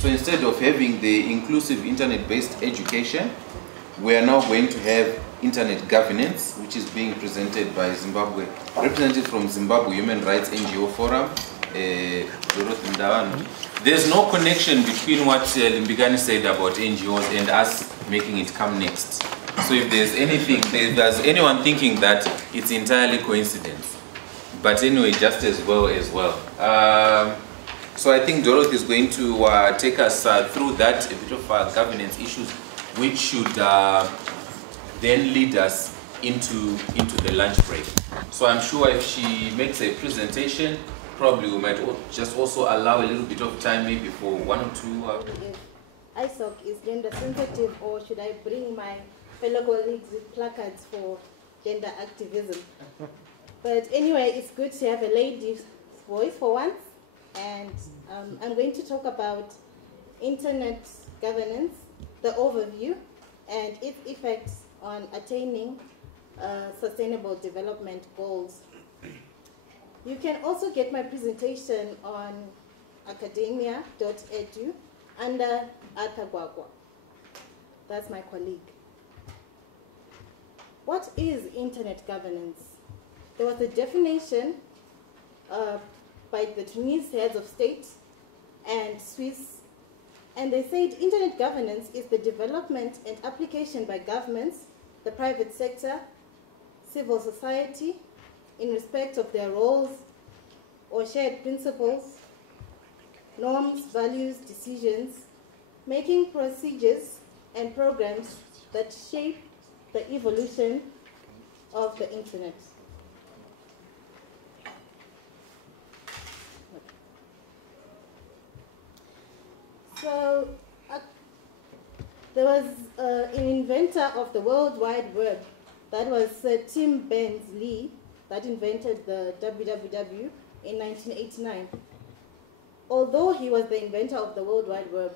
So instead of having the inclusive internet-based education, we are now going to have internet governance, which is being presented by Zimbabwe, represented from Zimbabwe Human Rights NGO Forum, Dorothy Ndawano. There's no connection between what Limbigani said about NGOs and us making it come next. So if there's anything, if there's anyone thinking that it's entirely coincidence. But anyway, just as well. So I think Dorothy is going to take us through that, a bit of governance issues, which should then lead us into the lunch break. So I'm sure if she makes a presentation, probably we might just also allow a little bit of time maybe for one or two. If ISOC is gender sensitive, or should I bring my fellow colleagues with placards for gender activism? But anyway, it's good to have a lady's voice for once. And I'm going to talk about internet governance, the overview, and its effects on attaining sustainable development goals. You can also get my presentation on academia.edu under Arthur Gwagwa. That's my colleague. What is internet governance? There was a definition by the Chinese heads of state and Swiss, and they said internet governance is the development and application by governments, the private sector, civil society, in respect of their roles or shared principles, norms, values, decisions, making procedures and programs that shape the evolution of the internet. So there was an inventor of the World Wide Web, that was Sir Tim Berners-Lee, that invented the www in 1989. Although he was the inventor of the World Wide Web,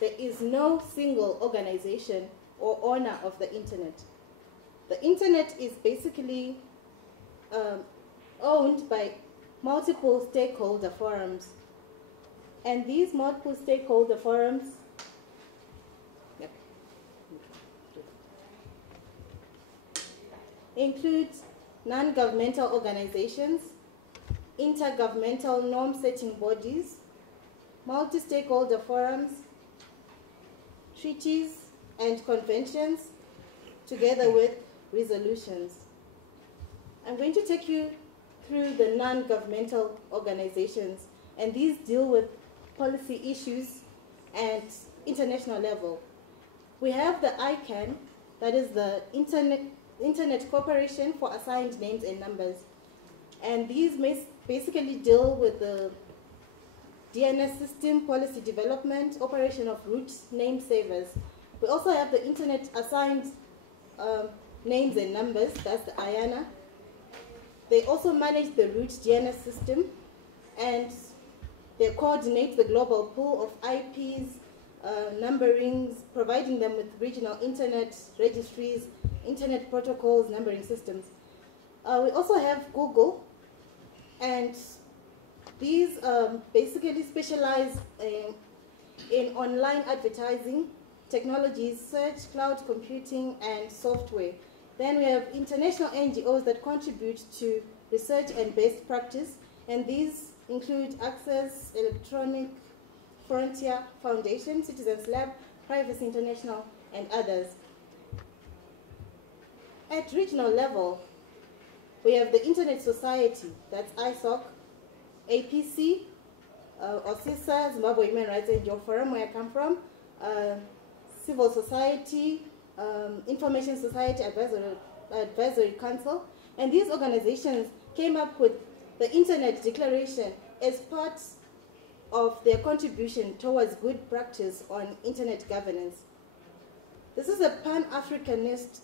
there is no single organization or owner of the internet. The internet is basically owned by multiple stakeholder forums. And these multiple stakeholder forums include non-governmental organizations, intergovernmental norm-setting bodies, multi-stakeholder forums, treaties and conventions, together with resolutions. I'm going to take you through the non-governmental organizations, and these deal with policy issues and international level. We have the ICANN, that is the Internet Corporation for Assigned Names and Numbers. And these basically deal with the DNS system, policy development, operation of root name savers. We also have the Internet Assigned Names and Numbers, that's the IANA. They also manage the root DNS system, and they coordinate the global pool of IPs, numberings, providing them with regional internet registries, internet protocols, numbering systems. We also have Google, and these basically specialize in online advertising, technologies, search, cloud computing, and software. Then we have international NGOs that contribute to research and best practice, and these include Access, Electronic Frontier Foundation, Citizens Lab, Privacy International, and others. At regional level, we have the Internet Society, that's ISOC, APC, OSISA, Zimbabwe Human Rights NGO Forum, where I come from, Civil Society, Information Society Advisory Council, and these organizations came up with the Internet Declaration as part of their contribution towards good practice on internet governance. This is a Pan-Africanist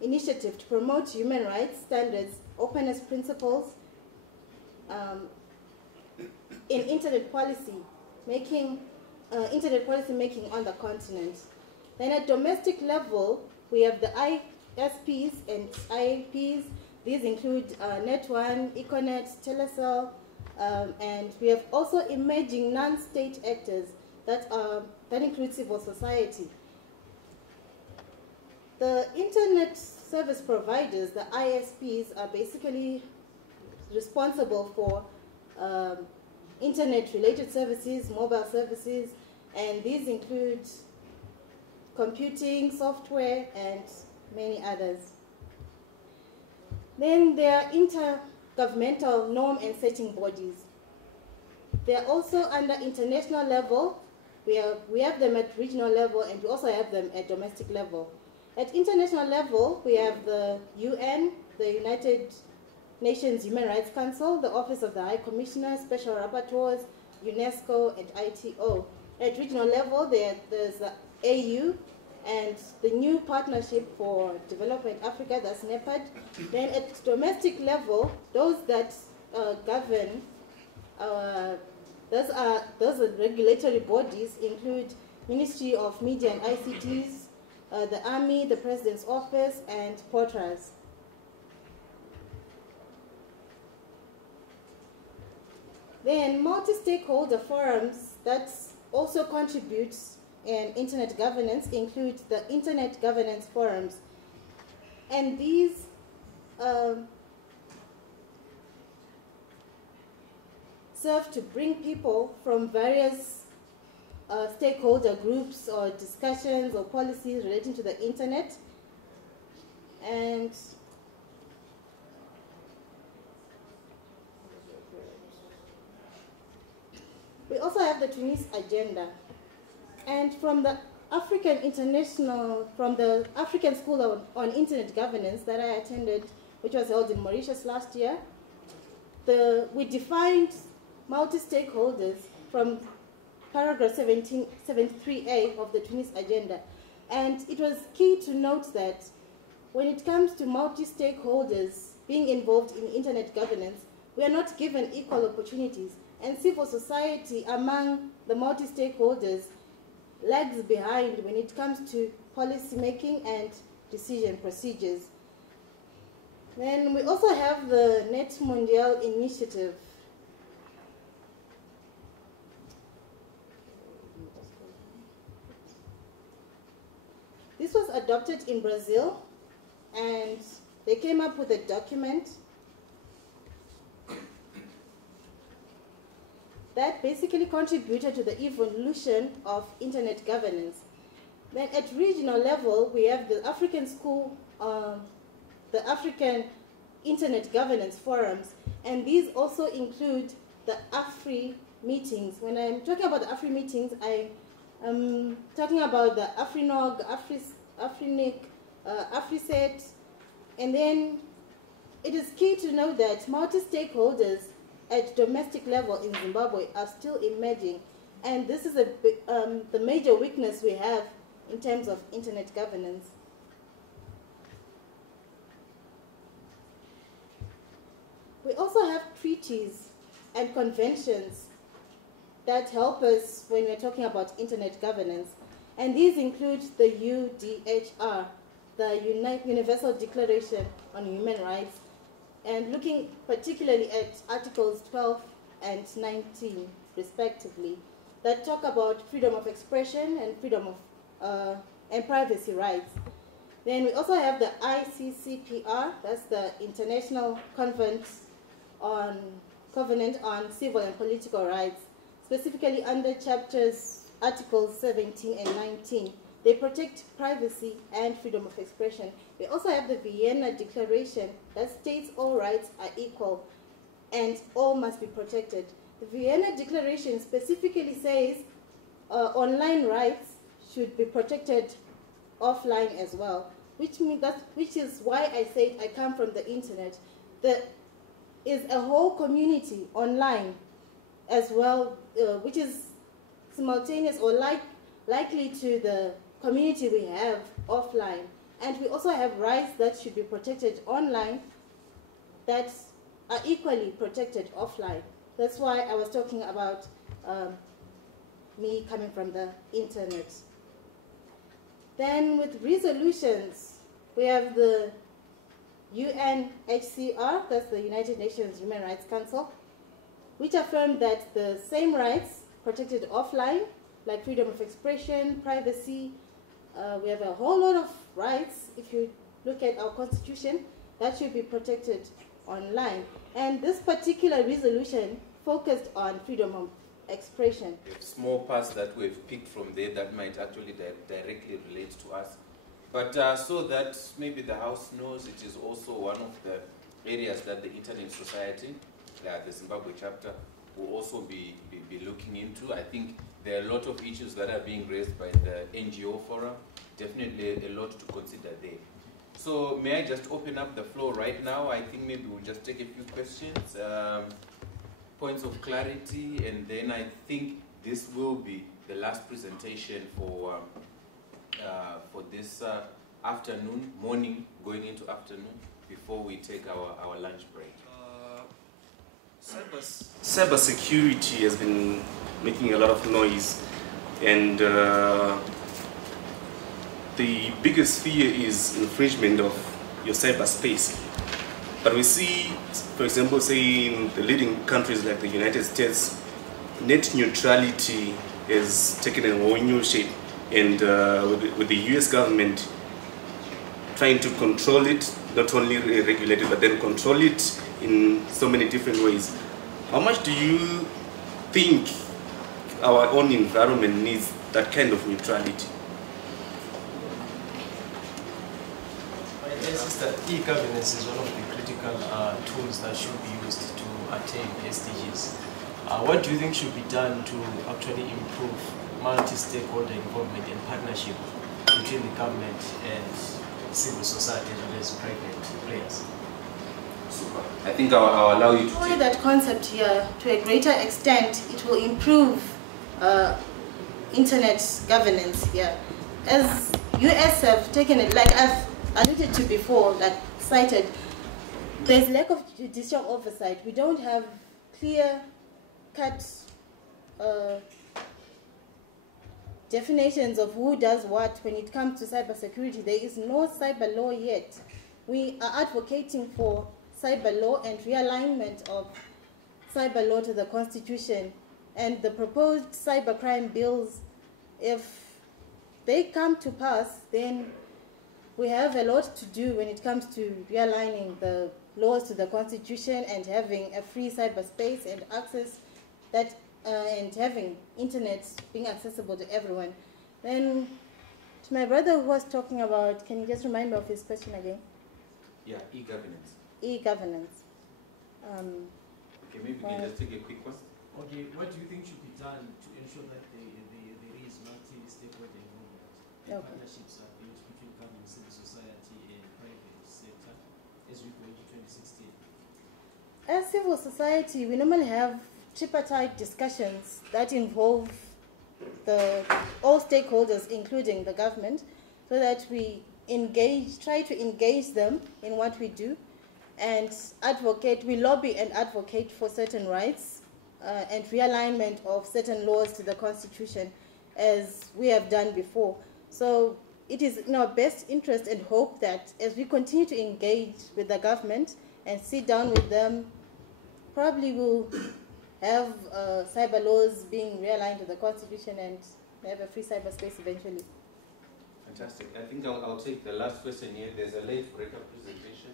initiative to promote human rights standards, openness principles in internet policy making on the continent. Then at domestic level, we have the ISPs and IAPs. These include Net1, Econet, Telecel, and we have also emerging non-state actors that includes civil society. The internet service providers, the ISPs, are basically responsible for internet-related services, mobile services, and these include computing, software, and many others. Then there are intergovernmental norm and setting bodies. They are also under international level. We have them at regional level, and we also have them at domestic level. At international level, we have the UN, the United Nations Human Rights Council, the Office of the High Commissioner, Special Rapporteurs, UNESCO, and ITO. At regional level, there's the AU and the new Partnership for Development Africa, that's NEPAD. Then at domestic level, those that govern, those are regulatory bodies include Ministry of Media and ICTs, the Army, the President's Office, and POTRAS. Then multi-stakeholder forums that also contribute in internet governance include the Internet Governance Forums. And these serve to bring people from various stakeholder groups or discussions or policies relating to the internet. And we also have the Tunis Agenda. And from the African School on Internet Governance that I attended, which was held in Mauritius last year, we defined multi-stakeholders from paragraph 73A of the Tunis Agenda. And it was key to note that when it comes to multi-stakeholders being involved in internet governance, we are not given equal opportunities. And civil society among the multi-stakeholders lags behind when it comes to policy making and decision procedures. Then we also have the Net Mondial Initiative. This was adopted in Brazil, and they came up with a document that basically contributed to the evolution of internet governance. Then at regional level, we have the African School, the African Internet Governance Forums, and these also include the AFRI meetings. When I'm talking about the AFRI meetings, I'm talking about the AFRINOG, AFRINIC, AFRISET, and then it is key to know that multi-stakeholders at domestic level in Zimbabwe are still emerging, and this is the major weakness we have in terms of internet governance. We also have treaties and conventions that help us when we're talking about internet governance, and these include the UDHR, the Universal Declaration on Human Rights, and looking particularly at Articles 12 and 19, respectively, that talk about freedom of expression and freedom of and privacy rights. Then we also have the ICCPR, that's the International Covenant on Civil and Political Rights, specifically under Articles 17 and 19. They protect privacy and freedom of expression. We also have the Vienna Declaration that states all rights are equal and all must be protected. The Vienna Declaration specifically says online rights should be protected offline as well, which is why I said I come from the internet. There is a whole community online as well, which is simultaneous or likely to the community we have offline. And we also have rights that should be protected online that are equally protected offline. That's why I was talking about me coming from the internet. Then with resolutions, we have the UNHCR, that's the United Nations Human Rights Council, which affirmed that the same rights protected offline like freedom of expression, privacy. We have a whole lot of rights, if you look at our constitution, that should be protected online. And this particular resolution focused on freedom of expression. Small parts that we've picked from there that might actually directly relate to us. But so that maybe the House knows, it is also one of the areas that the Internet Society, the Zimbabwe chapter, will also be looking into. I think there are a lot of issues that are being raised by the NGO forum. Definitely a lot to consider there. So may I just open up the floor right now? I think maybe we'll just take a few questions, points of clarity, and then I think this will be the last presentation for this afternoon, morning, going into afternoon, before we take our lunch break. Cyber security has been making a lot of noise, and the biggest fear is infringement of your cyberspace. But we see, for example, say in the leading countries like the United States, net neutrality has taken a whole new shape, and with the US government trying to control it, not only regulate it, but then control it in so many different ways. How much do you think our own environment needs that kind of neutrality? My guess is that e-governance is one of the critical tools that should be used to attain SDGs. What do you think should be done to actually improve multi-stakeholder involvement and partnership between the government and civil society as well as private players? Super. I think I'll allow you to Deploy that concept here to a greater extent. It will improve internet governance here. As US have taken it, like I've alluded to before, like cited, there's lack of judicial oversight. We don't have clear-cut definitions of who does what when it comes to cybersecurity. There is no cyber law yet. We are advocating for cyber law and realignment of cyber law to the Constitution. And the proposed cybercrime bills, if they come to pass, then we have a lot to do when it comes to realigning the laws to the Constitution and having a free cyberspace and access that and having internet being accessible to everyone. Then to my brother who was talking about, can you just remind me of his question again? Yeah, e-governance. E-governance. Okay, maybe we can just take a quick one. Okay, what do you think should be done to ensure that there is multi-stakeholder involvement and partnerships are built between government, civil society, and private sector as we go into 2016? As civil society, we normally have tripartite discussions that involve all stakeholders, including the government, so that we try to engage them in what we do and we lobby and advocate for certain rights and realignment of certain laws to the Constitution as we have done before. So it is in our best interest and hope that as we continue to engage with the government and sit down with them, probably we'll have cyber laws being realigned to the Constitution and have a free cyberspace eventually. Fantastic. I think I'll take the last question here. There's a late breakup presentation,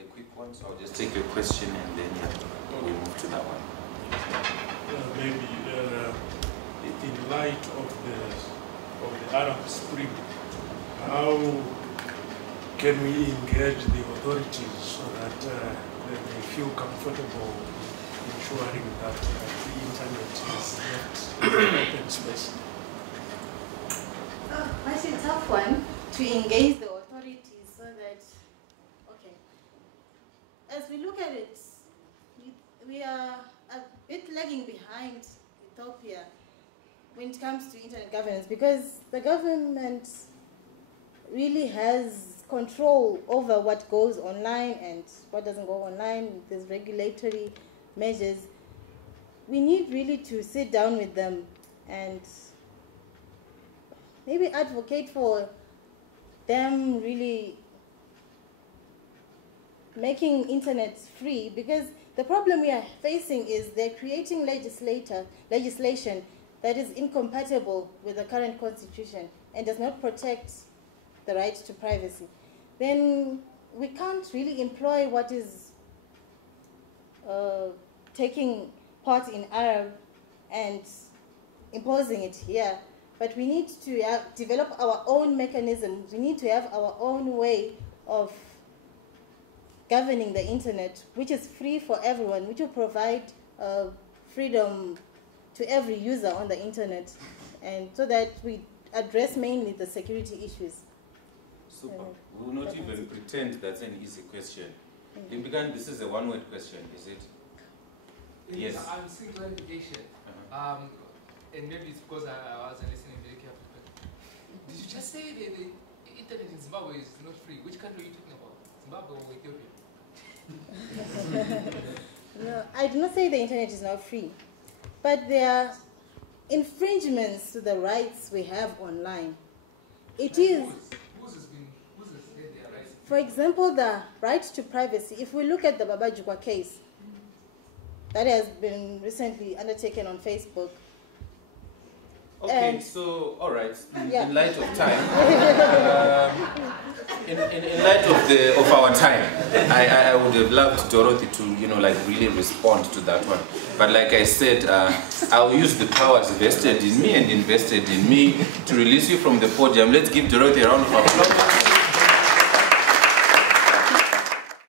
a quick one, so I'll just take your question and then we'll move to that one. Maybe in light of the Arab Spring, how can we engage the authorities so that they feel comfortable ensuring that the internet is not open space? Quite a tough one to engage the authorities so that, okay, as we look at it, we are a bit lagging behind Ethiopia when it comes to internet governance, because the government really has control over what goes online and what doesn't go online. There's regulatory measures. We need really to sit down with them and maybe advocate for them really making internet free, because the problem we are facing is they're creating legislation that is incompatible with the current constitution and does not protect the right to privacy, then we can't really employ what is taking part in Arab and imposing it here. But we need to develop our own mechanisms. We need to have our own way of governing the internet, which is free for everyone, which will provide freedom to every user on the internet, and so that we address mainly the security issues. Super. We will not even pretend that's an easy question. Limbikan, this is a one-word question, is it? Yes. I'm seeking clarification. And maybe it's because I wasn't listening very carefully. Did you just say the internet in Zimbabwe is not free? Which country are you talking about? Zimbabwe or Ethiopia? No, I do not say the internet is not free, but there are infringements to the rights we have online. It is. Who's has said their rights? For example, the right to privacy. If we look at the Babajukwa case that has been recently undertaken on Facebook. Okay, so all right. Yeah. In light of time, in light of our time, I would have loved Dorothy to really respond to that one. But like I said, I'll use the powers vested in me and invested in me to release you from the podium. Let's give Dorothy a round of applause.